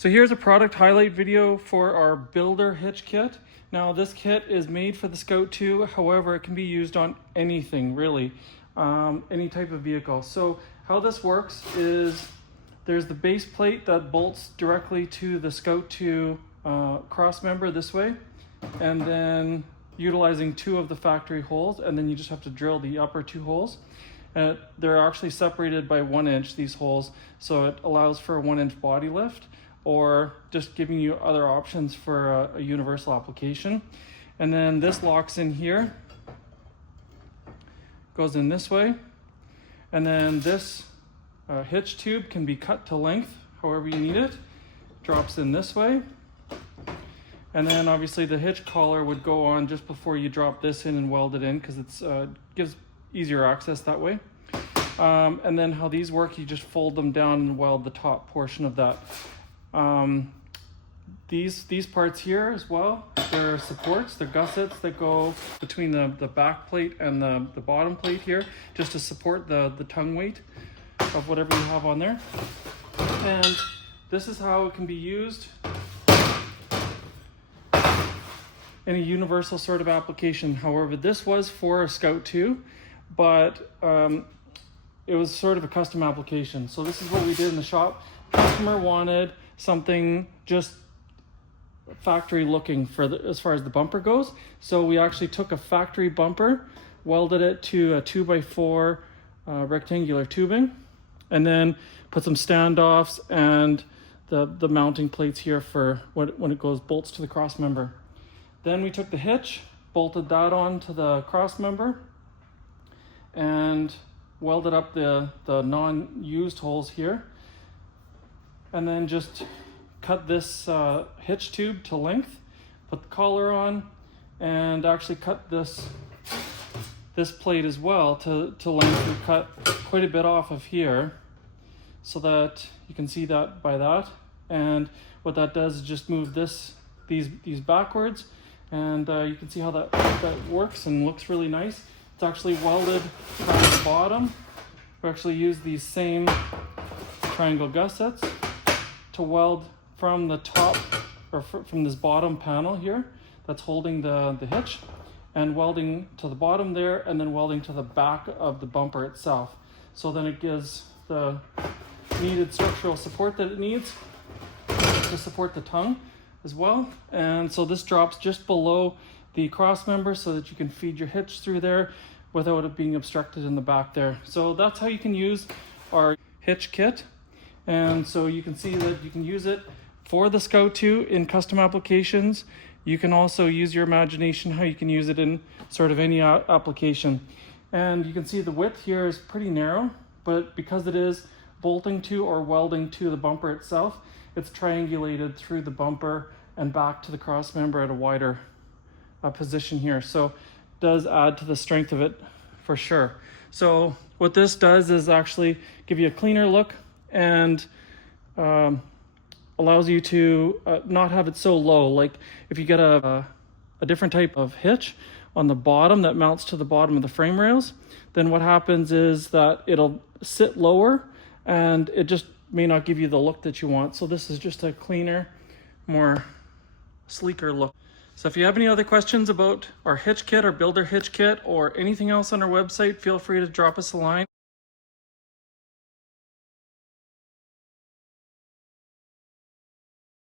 So here's a product highlight video for our builder hitch kit. Now this kit is made for the Scout 2, however it can be used on anything really, any type of vehicle. So how this works is there's the base plate that bolts directly to the Scout 2 cross member this way, and then utilizing 2 of the factory holes, and then you just have to drill the upper 2 holes. They're actually separated by 1 inch, these holes, so it allows for a 1 inch body lift, or just giving you other options for a universal application. And then this locks in here, goes in this way, and then this hitch tube can be cut to length however you need it, drops in this way, and then obviously the hitch collar would go on just before you drop this in and weld it in, because it's gives easier access that way. And then how these work, you just fold them down and weld the top portion of that. These parts here as well, they're supports, they're gussets that go between the back plate and the bottom plate here, just to support the tongue weight of whatever you have on there. And this is how it can be used in a universal sort of application. However, this was for a Scout 2, but it was sort of a custom application. So this is what we did in the shop. Customer wanted something just factory looking for as far as the bumper goes. So we actually took a factory bumper, welded it to a 2x4 rectangular tubing, and then put some standoffs and the mounting plates here for when it goes bolts to the cross member. Then we took the hitch, bolted that on to the cross member, and welded up the non-used holes here, and then just cut this hitch tube to length, put the collar on, and actually cut this plate as well to length. We cut quite a bit off of here so that you can see that by that. And what that does is just move these backwards, and you can see how that works and looks really nice. It's actually welded from the bottom. We actually use these same triangle gussets to weld from the top, or from this bottom panel here that's holding the hitch, and welding to the bottom there, and then welding to the back of the bumper itself. So then it gives the needed structural support that it needs to support the tongue as well. And so this drops just below the cross member so that you can feed your hitch through there without it being obstructed in the back there. So that's how you can use our hitch kit. And so you can see that you can use it for the Scout 2 in custom applications. You can also use your imagination how you can use it in sort of any application. And you can see the width here is pretty narrow, but because it is bolting to or welding to the bumper itself, it's triangulated through the bumper and back to the cross member at a wider position here. So it does add to the strength of it for sure. So what this does is actually give you a cleaner look, and allows you to not have it so low. Like if you get a different type of hitch on the bottom that mounts to the bottom of the frame rails, then what happens is that it'll sit lower and it just may not give you the look that you want. So this is just a cleaner, more sleeker look. So if you have any other questions about our hitch kit, our builder hitch kit, or anything else on our website, feel free to drop us a line.